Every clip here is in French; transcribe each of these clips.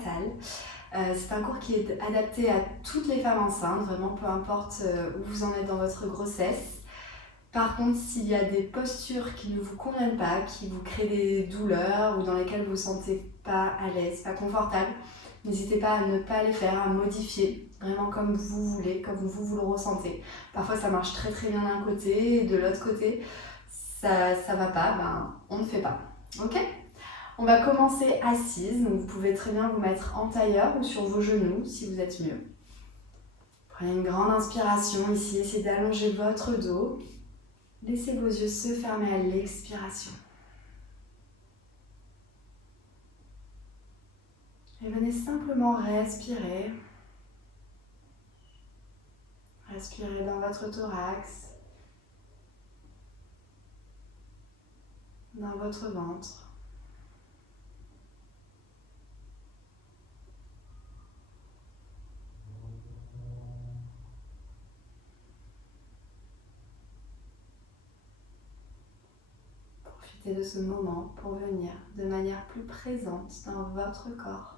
prénatal. C'est un cours qui est adapté à toutes les femmes enceintes, vraiment peu importe où vous en êtes dans votre grossesse. Par contre, s'il y a des postures qui ne vous conviennent pas, qui vous créent des douleurs ou dans lesquelles vous ne vous sentez pas à l'aise, pas confortable, n'hésitez pas à ne pas les faire, à modifier, vraiment comme vous voulez, comme vous le ressentez. Parfois ça marche très très bien d'un côté et de l'autre côté, ça va pas, on ne fait pas. Ok ? On va commencer assise, donc vous pouvez très bien vous mettre en tailleur ou sur vos genoux si vous êtes mieux. Prenez une grande inspiration ici, essayez d'allonger votre dos. Laissez vos yeux se fermer à l'expiration. Et venez simplement respirer. Respirez dans votre thorax, dans votre ventre. Profitez de ce moment pour venir de manière plus présente dans votre corps.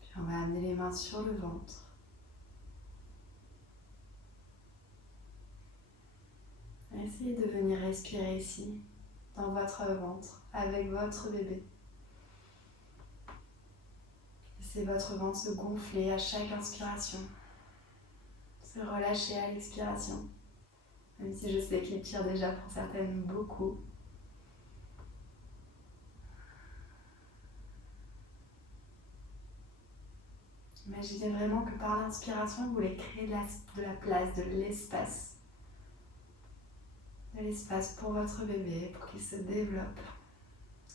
Puis on va amener les mains sur le ventre. Essayez de venir respirer ici, dans votre ventre, avec votre bébé. Laissez votre ventre se gonfler à chaque inspiration, se relâcher à l'expiration, même si je sais qu'il tire déjà pour certaines beaucoup. Imaginez vraiment que par l'inspiration, vous voulez créer de la place, de l'espace. De l'espace pour votre bébé, pour qu'il se développe,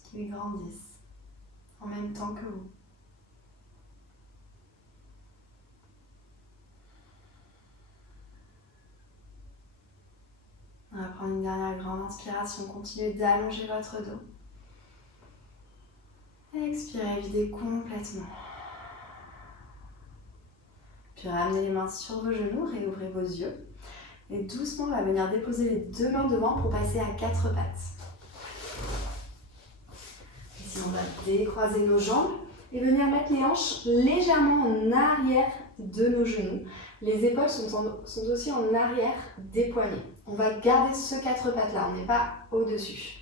qu'il grandisse en même temps que vous. On va prendre une dernière grande inspiration, continuez d'allonger votre dos. Expirez, videz complètement. Puis ramenez les mains sur vos genoux, réouvrez vos yeux. Et doucement, on va venir déposer les deux mains devant pour passer à quatre pattes. Ici, on va décroiser nos jambes et venir mettre les hanches légèrement en arrière de nos genoux. Les épaules sont aussi en arrière des poignets. On va garder ce quatre pattes là, on n'est pas au-dessus.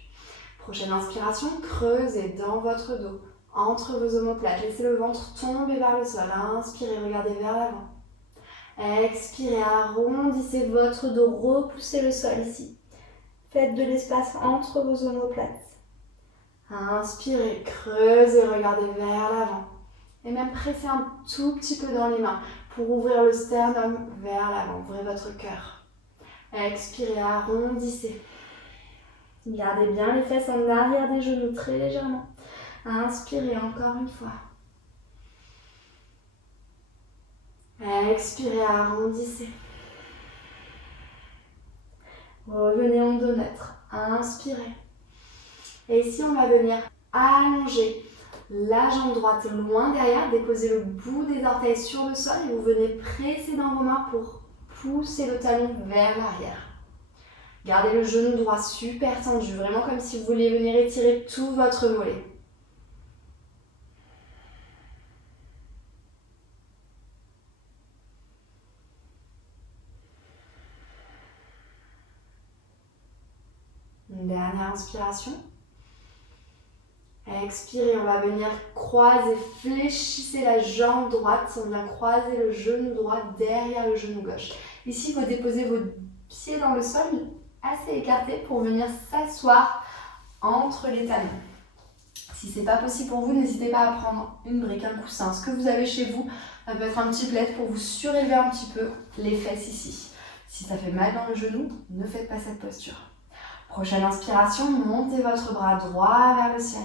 Prochaine inspiration, creusez dans votre dos, entre vos omoplates. Laissez le ventre tomber vers le sol. Inspirez, regardez vers l'avant. Expirez, arrondissez votre dos, repoussez le sol ici. Faites de l'espace entre vos omoplates. Inspirez, creusez, regardez vers l'avant. Et même pressez un tout petit peu dans les mains pour ouvrir le sternum vers l'avant. Ouvrez votre cœur. Expirez, arrondissez. Gardez bien les fesses en arrière des genoux très légèrement. Inspirez encore une fois. Expirez, arrondissez. Revenez en dos neutre. Inspirez. Et ici, on va venir allonger la jambe droite loin derrière. Déposez le bout des orteils sur le sol et vous venez presser dans vos mains pour pousser le talon vers l'arrière. Gardez le genou droit super tendu, vraiment comme si vous vouliez venir étirer tout votre mollet. Une dernière inspiration. Expirez, on va venir croiser, fléchissez la jambe droite, on vient croiser le genou droit derrière le genou gauche. Ici, vous déposez vos pieds dans le sol, assez écartés pour venir s'asseoir entre les talons. Si ce n'est pas possible pour vous, n'hésitez pas à prendre une brique, un coussin, ce que vous avez chez vous. Ça peut être un petit plaid pour vous surélever un petit peu les fesses ici. Si ça fait mal dans le genou, ne faites pas cette posture. Prochaine inspiration, montez votre bras droit vers le ciel.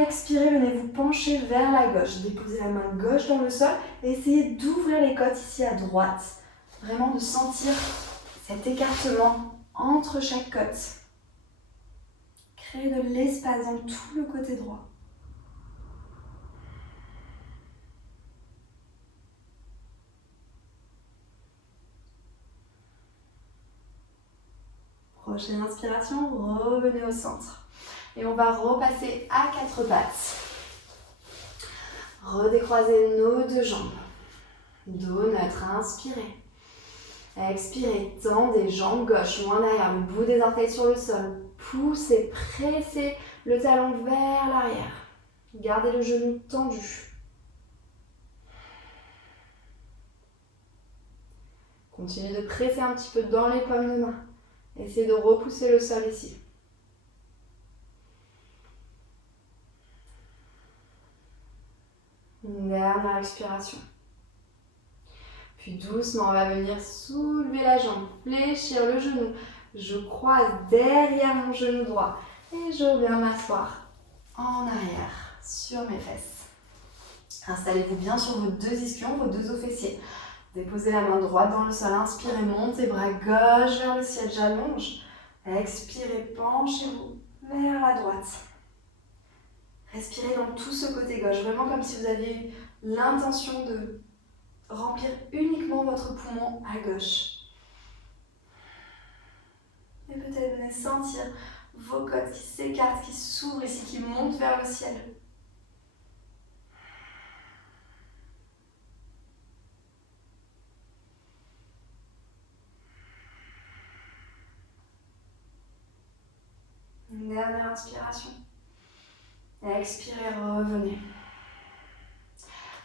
Expirez, venez vous pencher vers la gauche. Déposez la main gauche dans le sol et essayez d'ouvrir les côtes ici à droite. Vraiment de sentir cet écartement entre chaque côte. Créez de l'espace dans tout le côté droit. Prochaine inspiration, revenez au centre. Et on va repasser à quatre pattes. Redécroisez nos deux jambes. Dos neutre, inspirez. Expirez, tendez, jambes gauche ou en arrière, le bout des orteils sur le sol. Poussez, pressez le talon vers l'arrière. Gardez le genou tendu. Continuez de presser un petit peu dans les paumes de main. Essayez de repousser le sol ici. Une dernière expiration. Puis doucement, on va venir soulever la jambe, fléchir le genou. Je croise derrière mon genou droit et je viens m'asseoir en arrière sur mes fesses. Installez-vous bien sur vos deux ischions, vos deux os fessiers. Déposez la main droite dans le sol, inspirez, montez, bras gauche vers le ciel, j'allonge. Expirez, penchez-vous vers la droite. Respirez dans tout ce côté gauche, vraiment comme si vous aviez l'intention de remplir uniquement votre poumon à gauche. Et peut-être venez sentir vos côtes qui s'écartent, qui s'ouvrent ici, qui montent vers le ciel. Une dernière inspiration. Expirez, revenez.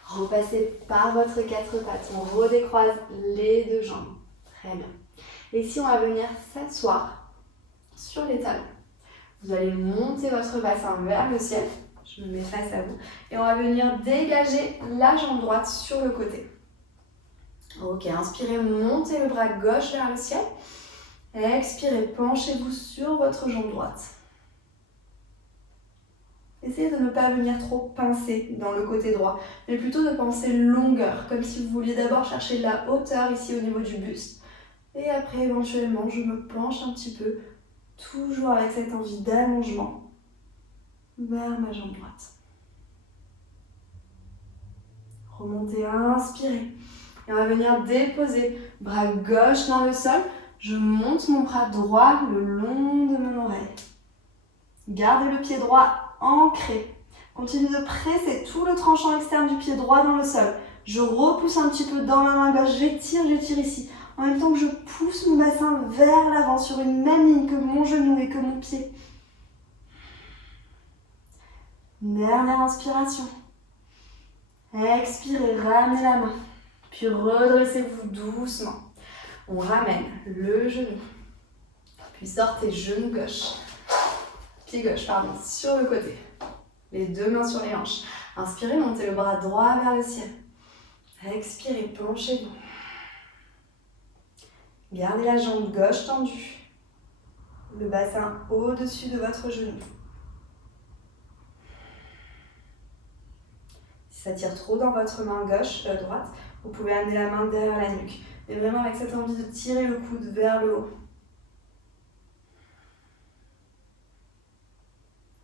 Repassez par votre quatre pattes. On redécroise les deux jambes. Très bien. Et ici, on va venir s'asseoir sur les talons. Vous allez monter votre bassin vers le ciel. Je me mets face à vous. Et on va venir dégager la jambe droite sur le côté. Ok, inspirez, montez le bras gauche vers le ciel. Expirez, penchez-vous sur votre jambe droite. Essayez de ne pas venir trop pincer dans le côté droit, mais plutôt de penser longueur, comme si vous vouliez d'abord chercher de la hauteur ici au niveau du buste. Et après, éventuellement, je me penche un petit peu, toujours avec cette envie d'allongement, vers ma jambe droite. Remontez, inspirez. Et on va venir déposer bras gauche dans le sol. Je monte mon bras droit le long de mon oreille. Gardez le pied droit ancré. Continuez de presser tout le tranchant externe du pied droit dans le sol. Je repousse un petit peu dans ma main gauche. J'étire ici. En même temps que je pousse mon bassin vers l'avant sur une même ligne que mon genou et que mon pied. Dernière inspiration. Expirez, ramenez la main. Puis redressez-vous doucement. On ramène le genou. Puis sortez genou gauche. Pied gauche, sur le côté. Les deux mains sur les hanches. Inspirez, montez le bras droit vers le ciel. Expirez, penchez-vous. Gardez la jambe gauche tendue. Le bassin au-dessus de votre genou. Si ça tire trop dans votre main gauche, droite, vous pouvez amener la main derrière la nuque. Et vraiment avec cette envie de tirer le coude vers le haut.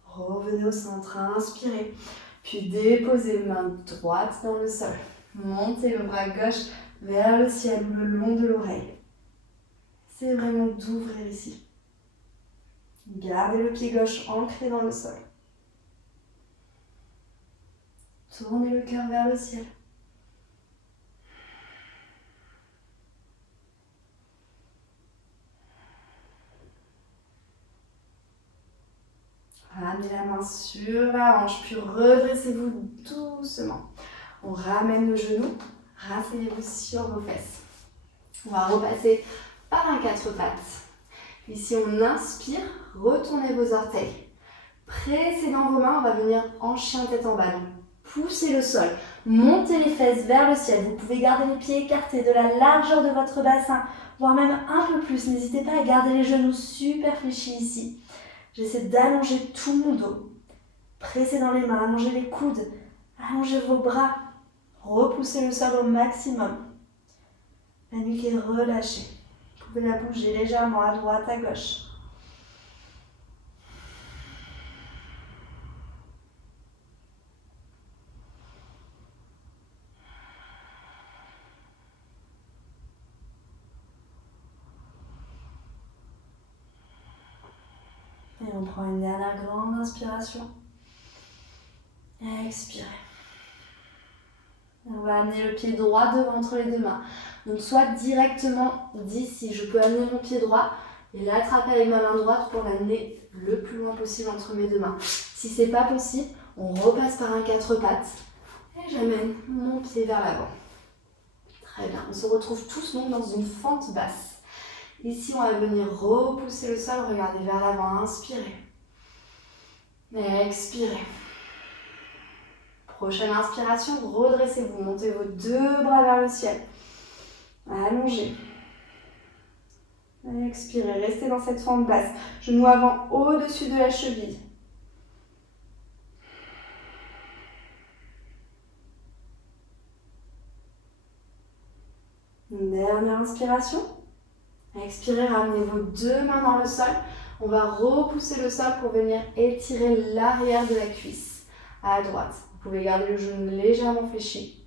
Revenez au centre, inspirez. Puis déposez main droite dans le sol. Montez le bras gauche vers le ciel ou le long de l'oreille. C'est vraiment d'ouvrir ici. Gardez le pied gauche ancré dans le sol. Tournez le cœur vers le ciel. Ramenez la main sur la hanche, puis redressez-vous doucement. On ramène le genou, rasseyez-vous sur vos fesses. On va repasser par un quatre pattes. Ici, on inspire, retournez vos orteils. Pressez dans vos mains, on va venir en chien tête en bas. Donc, poussez le sol, montez les fesses vers le ciel. Vous pouvez garder les pieds écartés de la largeur de votre bassin, voire même un peu plus. N'hésitez pas à garder les genoux super fléchis ici. J'essaie d'allonger tout mon dos. Pressez dans les mains, allongez les coudes, allongez vos bras. Repoussez le sol au maximum. La nuque est relâchée. Vous pouvez la bouger légèrement à droite, à gauche. on prend une dernière grande inspiration. Expirez. On va amener le pied droit devant entre les deux mains. Donc soit directement d'ici, je peux amener mon pied droit et l'attraper avec ma main droite pour l'amener le plus loin possible entre mes deux mains. Si c'est pas possible, on repasse par un 4 pattes et j'amène mon pied vers l'avant. Très bien, on se retrouve tous donc dans une fente basse. Ici, on va venir repousser le sol, regardez vers l'avant, inspirez. Expirez. Prochaine inspiration, redressez-vous, montez vos deux bras vers le ciel. Allongez. Expirez, restez dans cette fente basse. Genou avant au-dessus de la cheville. Une dernière inspiration. Expirez, ramenez vos deux mains dans le sol. On va repousser le sol pour venir étirer l'arrière de la cuisse à droite. Vous pouvez garder le genou légèrement fléchi.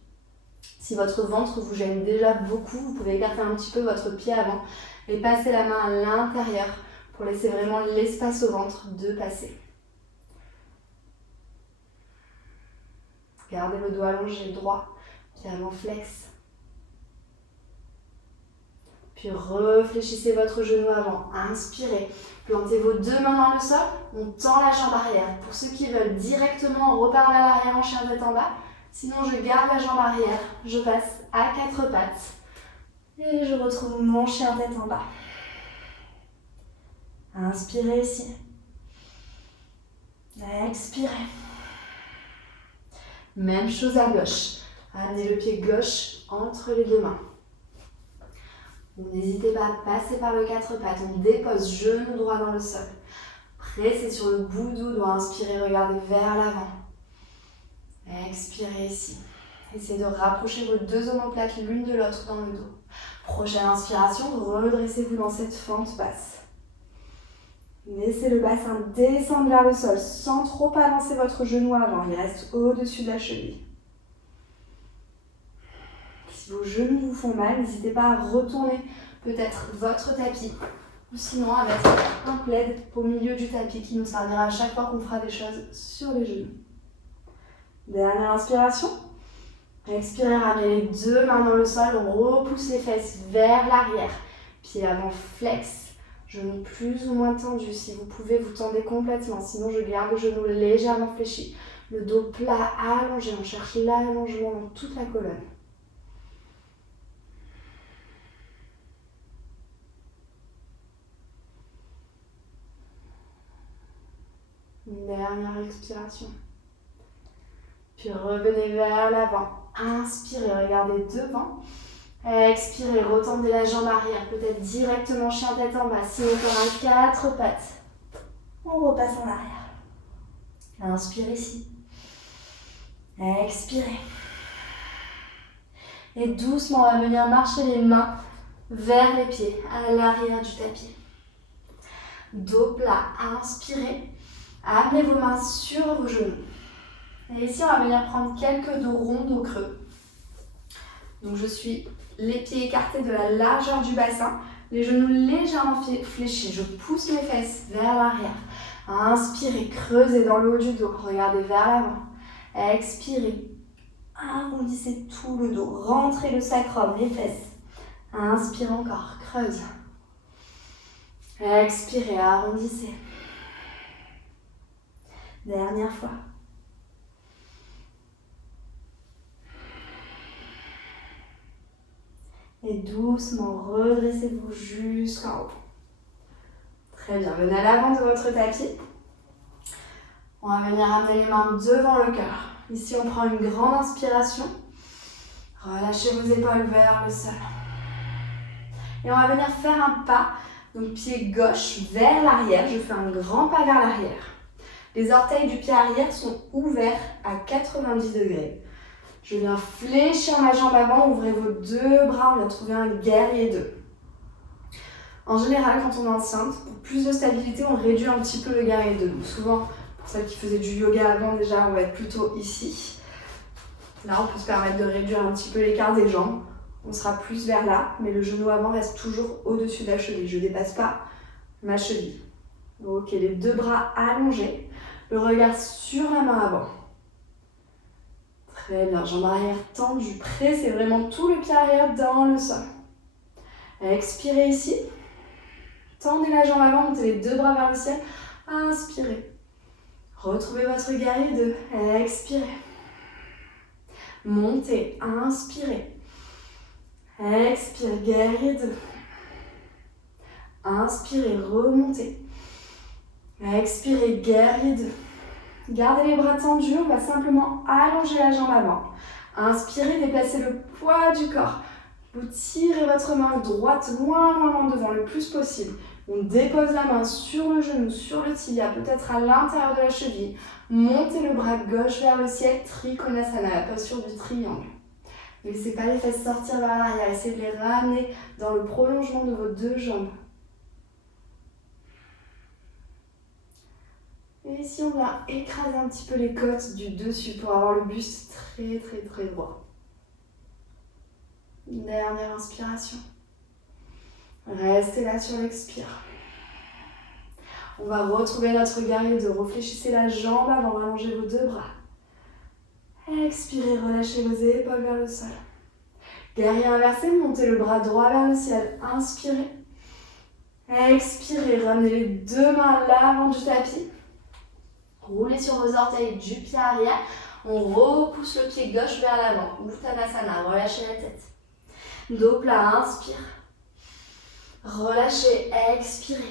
Si votre ventre vous gêne déjà beaucoup, vous pouvez écarter un petit peu votre pied avant et passer la main à l'intérieur pour laisser vraiment l'espace au ventre de passer. Gardez le dos allongé droit, pied avant flex. Puis réfléchissez votre genou avant. Inspirez. Plantez vos deux mains dans le sol. On tend la jambe arrière. Pour ceux qui veulent directement, on repart vers l'arrière en chien tête en bas. Sinon, je garde la jambe arrière. Je passe à 4 pattes. Et je retrouve mon chien tête en bas. Inspirez ici. Expirez. Même chose à gauche. Amenez le pied gauche entre les deux mains. N'hésitez pas à passer par le 4 pattes. On dépose genou droit dans le sol. Pressez sur le bout du doigt. Inspirez, regardez vers l'avant. Expirez ici. Essayez de rapprocher vos deux omoplates l'une de l'autre dans le dos. Prochaine inspiration, redressez-vous dans cette fente basse. Laissez le bassin descendre vers le sol sans trop avancer votre genou avant. Il reste au-dessus de la cheville. Si vos genoux vous font mal, n'hésitez pas à retourner peut-être votre tapis ou sinon à mettre un plaid au milieu du tapis qui nous servira à chaque fois qu'on fera des choses sur les genoux. Dernière inspiration. Expirez, ramenez les deux mains dans le sol, on repousse les fesses vers l'arrière. Pied avant flex, genou plus ou moins tendu. Si vous pouvez, vous tendez complètement, sinon je garde le genou légèrement fléchi. Le dos plat, allongé, on cherche l'allongement dans toute la colonne. Une dernière expiration. Puis revenez vers l'avant. Inspirez, regardez devant. Expirez, retendez la jambe arrière. Peut-être directement chien tête en bas. Sinon, on fera 4 pattes. On repasse en arrière. Inspirez ici. Expirez. Et doucement, on va venir marcher les mains vers les pieds, à l'arrière du tapis. Dos plat, inspirez. Amenez vos mains sur vos genoux. Et ici, on va venir prendre quelques dos ronds, dos creux. Donc, je suis les pieds écartés de la largeur du bassin, les genoux légèrement fléchis. Je pousse mes fesses vers l'arrière. Inspirez, creusez dans le haut du dos. Regardez vers l'avant. Expirez. Arrondissez tout le dos. Rentrez le sacrum, les fesses. Inspirez encore, creuse. Expirez, arrondissez. Dernière fois. Et doucement, redressez-vous jusqu'en haut. Très bien, venez à l'avant de votre tapis. On va venir amener les mains devant le cœur. Ici, on prend une grande inspiration. Relâchez vos épaules vers le sol. Et on va venir faire un pas, donc pied gauche vers l'arrière. Je fais un grand pas vers l'arrière. Les orteils du pied arrière sont ouverts à 90 degrés. Je viens fléchir ma jambe avant, ouvrez vos deux bras, on va trouver un guerrier 2. En général, quand on est enceinte, pour plus de stabilité, on réduit un petit peu le guerrier 2. Donc souvent, pour celles qui faisaient du yoga avant, déjà, on va être plutôt ici. Là, on peut se permettre de réduire un petit peu l'écart des jambes. On sera plus vers là, mais le genou avant reste toujours au-dessus de la cheville. Je ne dépasse pas ma cheville. Ok, les deux bras allongés. Le regard sur la main avant. Très bien, jambes arrière tendues. Pressez vraiment tout le pied arrière dans le sol. Expirez ici. Tendez la jambe avant, montez les deux bras vers le ciel. Inspirez. Retrouvez votre guerrier 2. Expirez. Montez, inspirez. Expirez, guerrier 2. Inspirez, remontez. Expirez, guerrier 2. Gardez les bras tendus, on va simplement allonger la jambe avant. Inspirez, déplacez le poids du corps. Vous tirez votre main droite loin, loin, loin devant le plus possible. On dépose la main sur le genou, sur le tibia, peut-être à l'intérieur de la cheville. Montez le bras gauche vers le ciel, Trikonasana, la posture du triangle. Ne laissez pas les fesses sortir vers l'arrière, essayez de les ramener dans le prolongement de vos deux jambes. Et ici, on va écraser un petit peu les côtes du dessus pour avoir le buste très, très, très droit. Dernière inspiration. Restez là sur l'expire. On va retrouver notre guerrier 2. Réfléchissez la jambe avant, allongez vos deux bras. Expirez, relâchez vos épaules vers le sol. Guerrier inversé, montez le bras droit vers le ciel. Inspirez. Expirez, ramenez les deux mains à l'avant du tapis. Roulez sur vos orteils du pied arrière. On repousse le pied gauche vers l'avant. Uttanasana, relâchez la tête. Dos plat, inspire. Relâchez, expirez.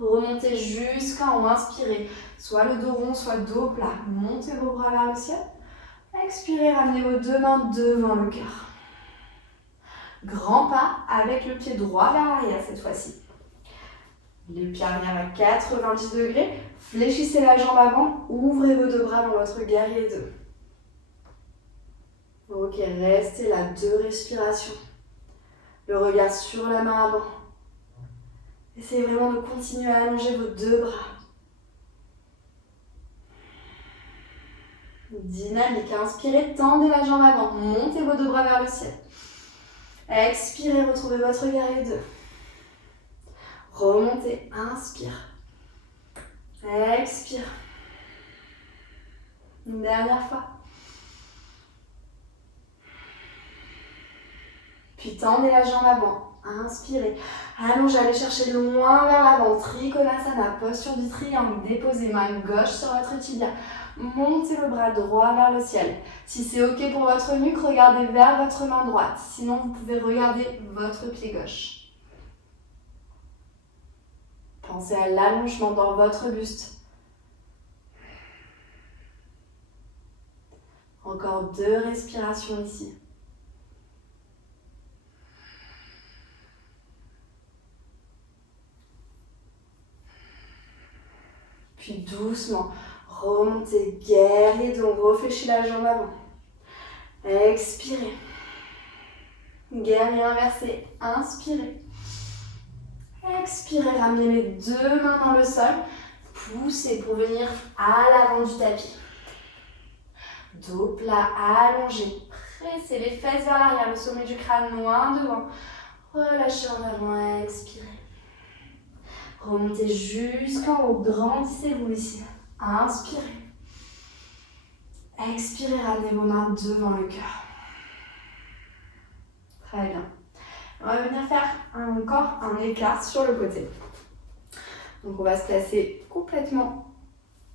Remontez jusqu'en haut, inspirez. Soit le dos rond, soit le dos plat. Montez vos bras vers le ciel. Expirez, ramenez vos deux mains devant le cœur. Grand pas avec le pied droit vers l'arrière cette fois-ci. Le pied arrière à 90 degrés. Fléchissez la jambe avant. Ouvrez vos deux bras dans votre guerrier 2. Ok, restez là, 2 respirations. Le regard sur la main avant. Essayez vraiment de continuer à allonger vos deux bras. Dynamique, inspirez, tendez la jambe avant. Montez vos deux bras vers le ciel. Expirez, retrouvez votre guerrier 2. Remontez, inspire. Expire. Une dernière fois. Puis tendez la jambe avant. Inspirez. Allongez, allez chercher loin vers l'avant. Trikonasana, posture du triangle. Déposez main gauche sur votre tibia. Montez le bras droit vers le ciel. Si c'est ok pour votre nuque, regardez vers votre main droite. Sinon, vous pouvez regarder votre pied gauche. Pensez à l'allongement dans votre buste. Encore 2 respirations ici. Puis doucement, remontez, guerrier 2, on réfléchit la jambe avant. Expirez. Guerrier inversé, inspirez. Expirez, ramenez les deux mains dans le sol. Poussez pour venir à l'avant du tapis. Dos plat, allongé. Pressez les fesses vers l'arrière, le sommet du crâne loin devant. Relâchez en avant, expirez. Remontez jusqu'en haut, grandissez-vous ici. Inspirez. Expirez, ramenez vos mains devant le cœur. Très bien. On va venir faire encore un écart sur le côté. Donc on va se placer complètement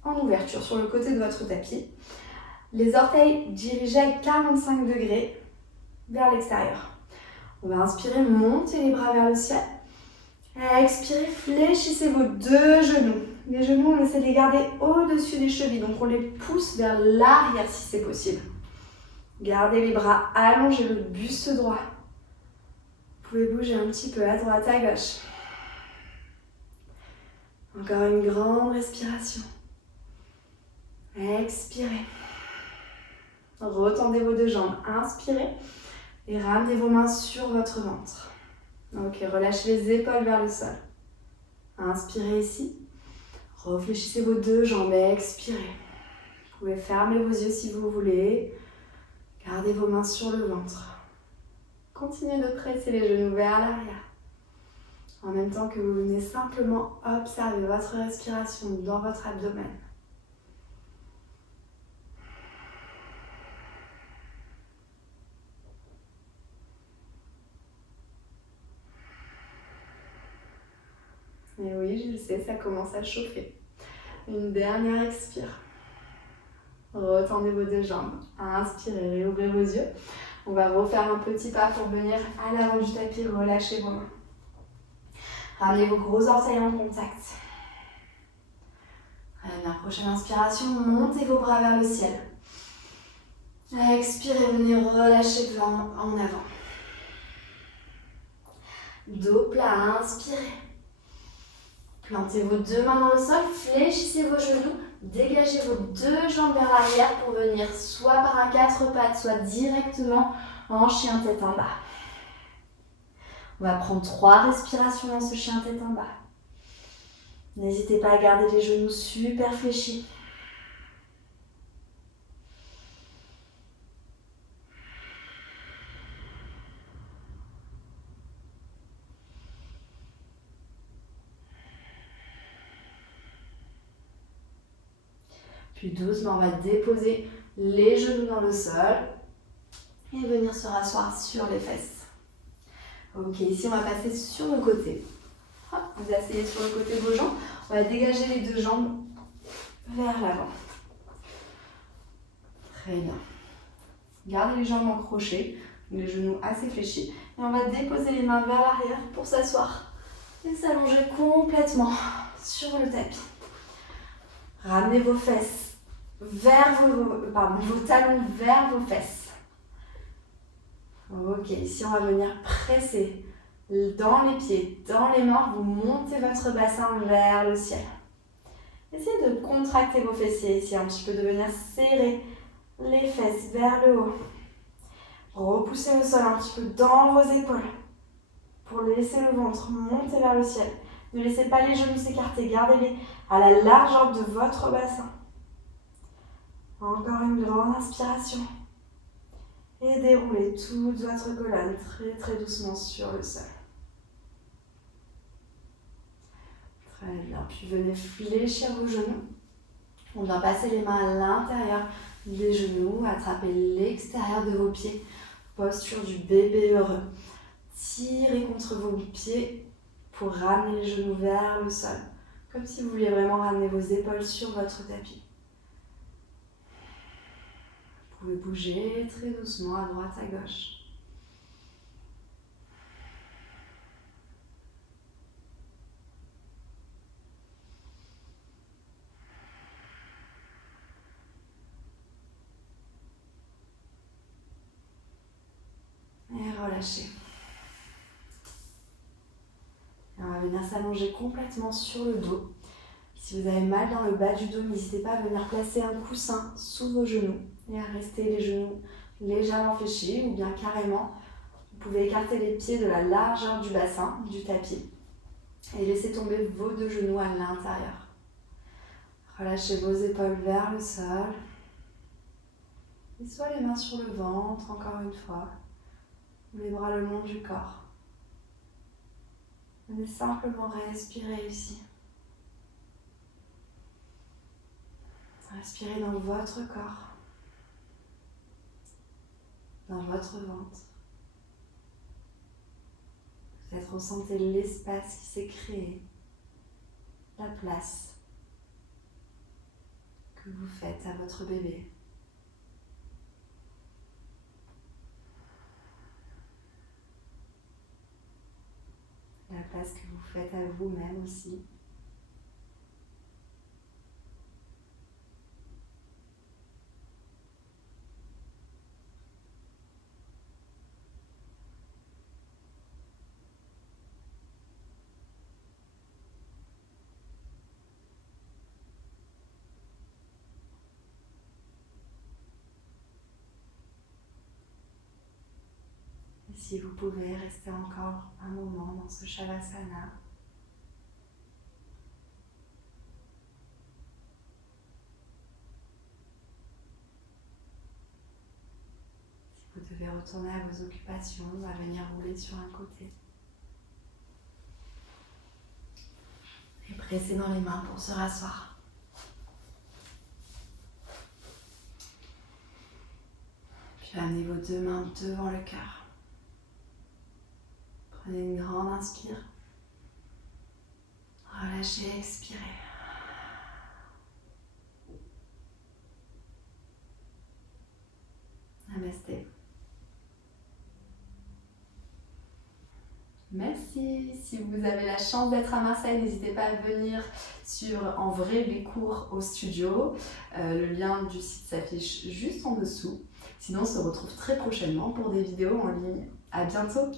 en ouverture sur le côté de votre tapis. Les orteils dirigés à 45 degrés vers l'extérieur. On va inspirer, monter les bras vers le ciel. Expirez, fléchissez vos deux genoux. Les genoux, on essaie de les garder au-dessus des chevilles, donc on les pousse vers l'arrière si c'est possible. Gardez les bras allongés, le buste droit. Vous pouvez bouger un petit peu à droite, à gauche. Encore une grande respiration. Expirez. Retendez vos deux jambes. Inspirez et ramenez vos mains sur votre ventre. Ok, relâchez les épaules vers le sol. Inspirez ici. Réfléchissez vos deux jambes. Expirez. Vous pouvez fermer vos yeux si vous voulez. Gardez vos mains sur le ventre. Continuez de presser les genoux vers l'arrière. En même temps que vous venez simplement observer votre respiration dans votre abdomen. Et oui, je le sais, ça commence à chauffer. Une dernière expire. Retendez vos deux jambes. Inspirez, réouvrez vos yeux. On va refaire un petit pas pour venir à l'avant du tapis. Relâchez vos mains. Ramenez vos gros orteils en contact. Très bien. Prochaine inspiration, montez vos bras vers le ciel. Expirez, venez relâcher devant en avant. Dos plat, inspirez. Plantez vos deux mains dans le sol, fléchissez vos genoux, dégagez vos deux jambes vers l'arrière pour venir soit par un quatre pattes, soit directement en chien tête en bas. On va prendre 3 respirations dans ce chien tête en bas. N'hésitez pas à garder les genoux super fléchis. Puis doucement, on va déposer les genoux dans le sol et venir se rasseoir sur les fesses. Ok, ici on va passer sur le côté. Hop, vous asseyez sur le côté de vos jambes. On va dégager les deux jambes vers l'avant. Très bien. Gardez les jambes en crochet, les genoux assez fléchis. Et on va déposer les mains vers l'arrière pour s'asseoir et s'allonger complètement sur le tapis. Ramenez vos fesses vers vos talons vers vos fesses. Ok, ici on va venir presser dans les pieds, dans les mains. Vous montez votre bassin vers le ciel. Essayez de contracter vos fessiers ici un petit peu, de venir serrer les fesses vers le haut. Repoussez le sol un petit peu dans vos épaules pour laisser le ventre monter vers le ciel. Ne laissez pas les genoux s'écarter, gardez-les à la largeur de votre bassin. Encore une grande inspiration. Et déroulez toute votre colonne très très doucement sur le sol. Très bien, puis venez fléchir vos genoux. On vient passer les mains à l'intérieur des genoux, attrapez l'extérieur de vos pieds. Posture du bébé heureux. Tirez contre vos pieds pour ramener les genoux vers le sol. Comme si vous vouliez vraiment ramener vos épaules sur votre tapis. Vous pouvez bouger très doucement à droite, à gauche. Et relâchez. Et on va venir s'allonger complètement sur le dos. Si vous avez mal dans le bas du dos, n'hésitez pas à venir placer un coussin sous vos genoux et à rester les genoux légèrement fléchis ou bien carrément. Vous pouvez écarter les pieds de la largeur du bassin, du tapis et laisser tomber vos deux genoux à l'intérieur. Relâchez vos épaules vers le sol. Et soit les mains sur le ventre, encore une fois, ou les bras le long du corps. Venez simplement respirer ici. Respirez dans votre corps, dans votre ventre. Peut-être ressentez l'espace qui s'est créé, la place que vous faites à votre bébé. La place que vous faites à vous-même aussi. Et si vous pouvez rester encore un moment dans ce Shavasana. Si vous devez retourner à vos occupations, on va venir rouler sur un côté. pressez dans les mains pour se rasseoir. Puis amenez vos deux mains devant le cœur. Prenez une grande inspire. Relâchez, expirez. Namasté. Merci. Si vous avez la chance d'être à Marseille, n'hésitez pas à venir suivre en vrai les cours au studio. Le lien du site s'affiche juste en dessous. Sinon, on se retrouve très prochainement pour des vidéos en ligne. À bientôt!